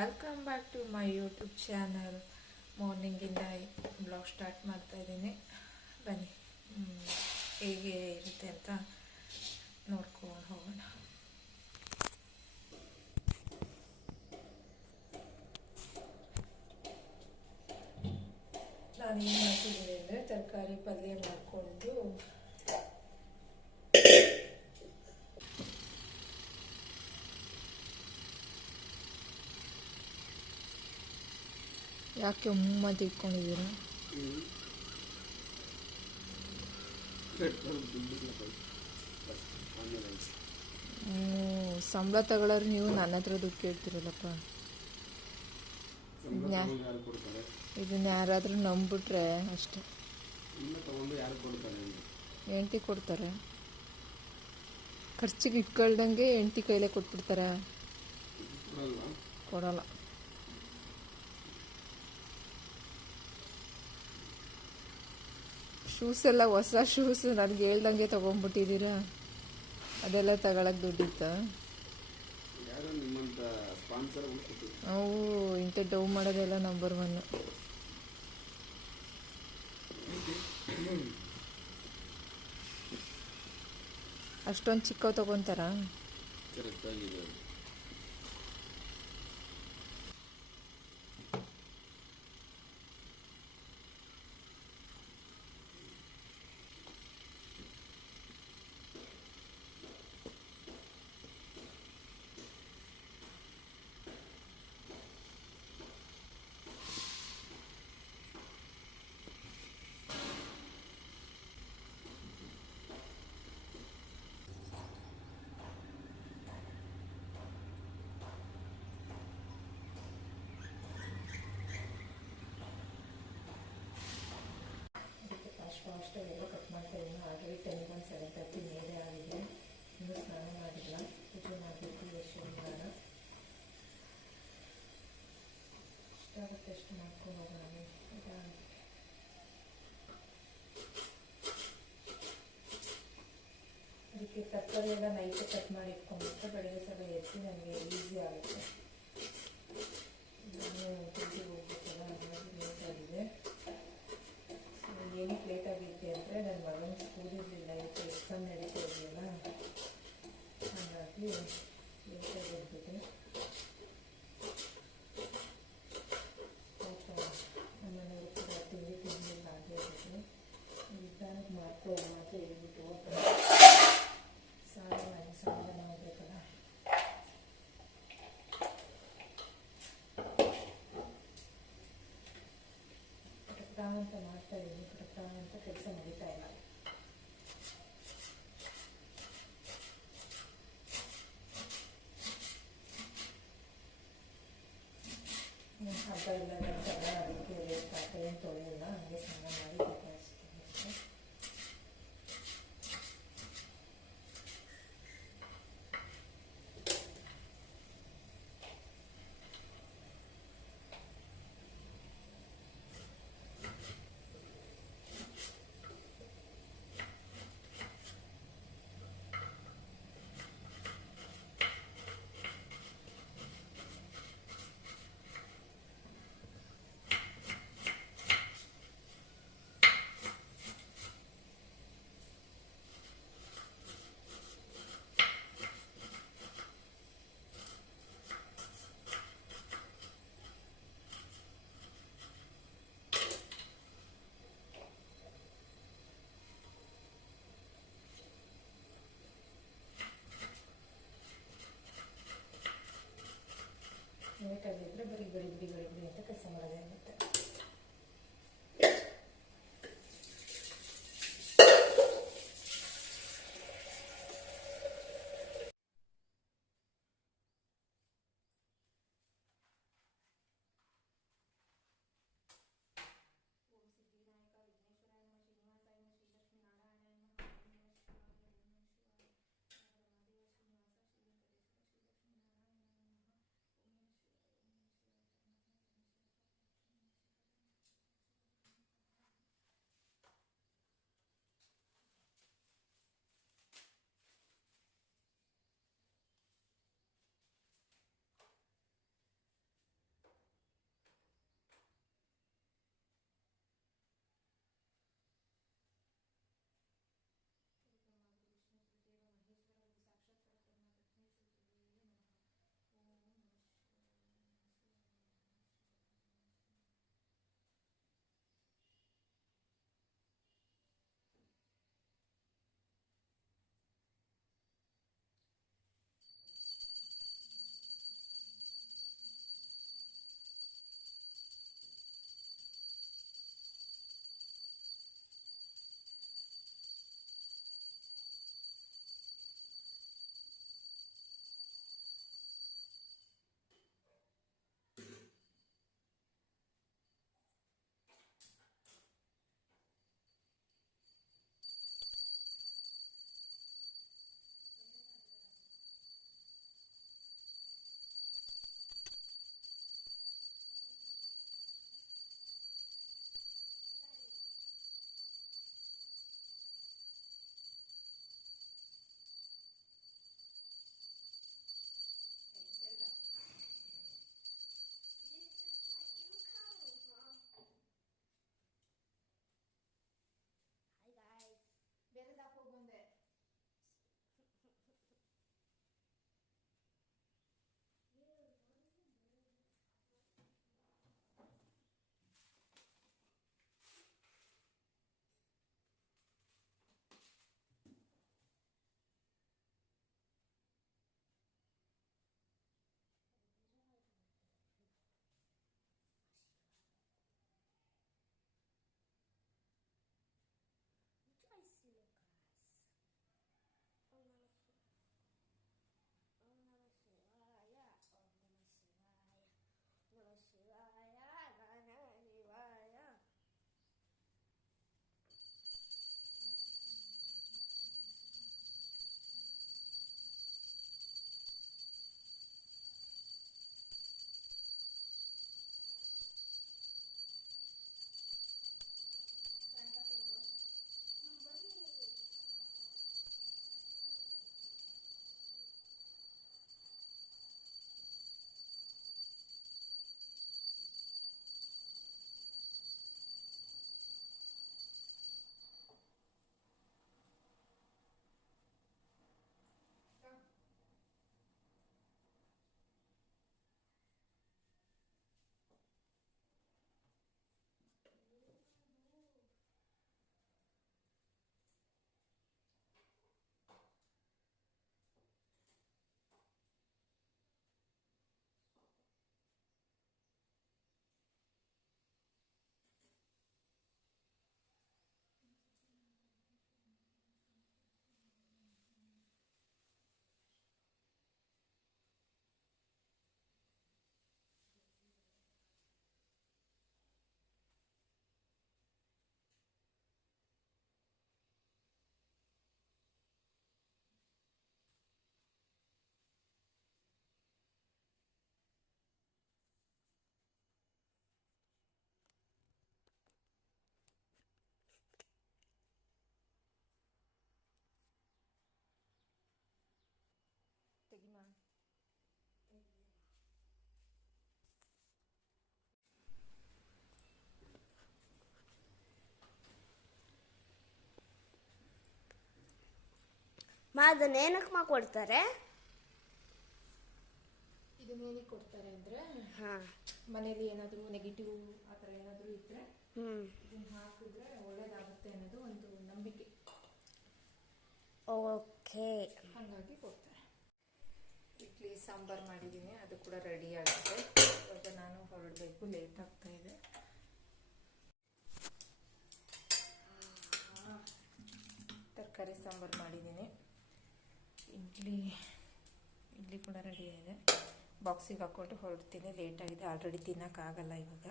Welcome back to my YouTube channel. ಮಾರ್ನಿಂಗಿಂದ vlog start ಮಾಡ್ತಾ ಇದ್ದೀನಿ. ಬನ್ನಿ ಹೇಗೆ ಇರುತ್ತೆ ಅಂತ ನೋಡ್ಕೊಂಡು ಹೋಗೋಣ. ನಾನು ಏನು ಮಾಡ್ತಿದ್ದೀನಿ ಅಂದರೆ ತರಕಾರಿ ಪಲ್ಯ ಮಾಡಿಕೊಂಡು ಯಾಕೆ ಉಮ್ಮಂತ ಇಟ್ಕೊಂಡಿದ್ದೀರಾ? ಸಂಬಳ ತಗೊಳ್ಳೋರು ನೀವು ನನ್ನ ಹತ್ರ ದುಡ್ಡು ಕೇಳ್ತಿರಲ್ಲಪ್ಪ. ಇದನ್ನ ಯಾರಾದರೂ ನಂಬಿಟ್ರೆ ಅಷ್ಟೆ. ಹೆಂಡ್ತಿ ಕೊಡ್ತಾರೆ, ಖರ್ಚಿಗೆ ಇಟ್ಕೊಳ್ದಂಗೆ ಹೆಂಡ್ತಿ ಕೈಲೇ ಕೊಟ್ಬಿಡ್ತಾರ? ಕೊಡಲ್ಲ. ಶೂಸ್ ಎಲ್ಲ ಹೊಸ ಶೂಸ್ ನನಗೆ ಹೇಳ್ದಂಗೆ ತೊಗೊಂಡ್ಬಿಟ್ಟಿದ್ದೀರಾ. ಅದೆಲ್ಲ ತಗೊಳಕ್ಕೆ ದುಡ್ಡಿತ್ತ? ಅವು ಇಂಥ ಡವ್ ಮಾಡೋದೆಲ್ಲ ನಂಬರ್ 1. ಅಷ್ಟೊಂದು ಚಿಕ್ಕವು ತೊಗೊತಾರ? ಫಾಸ್ಟ್ ಎಲ್ಲ ಕಟ್ ಮಾಡ್ತಾ ಇದ್ದೀನಿ. ಆಲ್ರೆಡಿ ಟೈಮ್ 7:30 ಮೇಲೆ ಆಗಿದೆ. ಇನ್ನೂ ಸ್ನಾನ ಮಾಡಿಲ್ಲ, ಪೂಜೆ ಮಾಡಬೇಕು. ಎಷ್ಟು ಮಾಡೋಣ, ಎಷ್ಟಾಗುತ್ತೆ ಅಷ್ಟು ಮಾಡ್ಕೊಂಡು ಹೋಗೋಣ. ಅದಕ್ಕೆ ತರಕಾರಿ ಎಲ್ಲ ನೈಟ್ ಕಟ್ ಮಾಡಿ ಇಟ್ಕೊಂಡ್ಬಿಟ್ರೆ ಬೆಳಗ್ಗೆ ಸಲ ಎತ್ತಿ ನನಗೆ ಈಸಿ ಆಗುತ್ತೆ. ನಾನು ತಿಂಡಿ ಹೋಗ್ಬೇಕಲ್ಲ, ಹಾಗಾಗಿ ಲೇಟ್ ಆಗಿದೆ. ಏನಕ್ಕೆ ಲೇಟ್ ಆಗೈತೆ ಅಂದರೆ ನನ್ನ ಮಗನ ಸ್ಕೂಲ್ ಇರಲಿಲ್ಲ, ಇವತ್ತು ಎಕ್ಸಾಮ್ ನಡೀತಾ ಇದೆಯಲ್ಲ, ಹಾಗಾಗಿ ಲೇಟಾಗಿ ಹೋಗ್ಬಿಟ್ಟೆ. ನಮ್ಮ ಮನೆಯವರು ಕೂಡ ತಿಂದಿಲ್ಲ ಹಾಗೆ ಹೋಗುತ್ತೆ. ನಿಧಾನಕ್ಕೆ ಮಾತ್ರ ಹೇಳ್ಬಿಟ್ಟು ಸಮಾಧಾನ ಆಗಬೇಕಲ್ಲ. ಅಂತ ಮಾಡ್ತಾ ಇದ್ದೀನಿ, ಅಂತ ಕೆಲಸ ನಡೀತಾ ಇಲ್ಲ. ಹಬ್ಬ ಇಲ್ಲ ಅಂತಲ್ಲ, ಅದಕ್ಕೆ ಪಾತ್ರೆ ಏನು ತೊಳೆಯಲ್ಲ, ಹಂಗೆ ಸ್ನಾನ ಮಾಡಿ ಬೇಕಾಗಿಸ್ತೀನಿ ಅಷ್ಟೇ. ಅದನ್ನೇನಕ್ಕೆ ಕೊಡ್ತಾರೆ? ಇದನ್ನೇನಕ್ಕೆ ಕೊಡ್ತಾರೆ ಅಂದರೆ, ಹಾಂ, ಮನೇಲಿ ಏನಾದರೂ ನೆಗೆಟಿವ್ ಆ ಥರ ಏನಾದರೂ ಇದ್ದರೆ ಇದನ್ನು ಹಾಕಿದ್ರೆ ಒಳ್ಳೇದಾಗುತ್ತೆ ಅನ್ನೋದು ಒಂದು ನಂಬಿಕೆ. ಓಕೆ, ಹಾಗಾಗಿ ಕೊಡ್ತಾರೆ. ಇಡ್ಲಿ ಸಾಂಬಾರು ಮಾಡಿದ್ದೀನಿ, ಅದು ಕೂಡ ರೆಡಿ ಆಗಿದೆ. ಇವಾಗ ನಾನು ಹೊರಡಬೇಕು, ಲೇಟ್ ಆಗ್ತಾ ಇದೆ. ತರಕಾರಿ ಸಾಂಬಾರು ಮಾಡಿದ್ದೀನಿ. ಇಡ್ಲಿ ಕೂಡ ರೆಡಿ ಆಗಿದೆ. ಬಾಕ್ಸಿಗೆ ಹಾಕ್ಕೊಂಡು ಹೊರಡ್ತೀನಿ. ಲೇಟಾಗಿದೆ, ಆಲ್ರೆಡಿ ತಿನ್ನೋಕ್ಕಾಗಲ್ಲ ಇವಾಗ.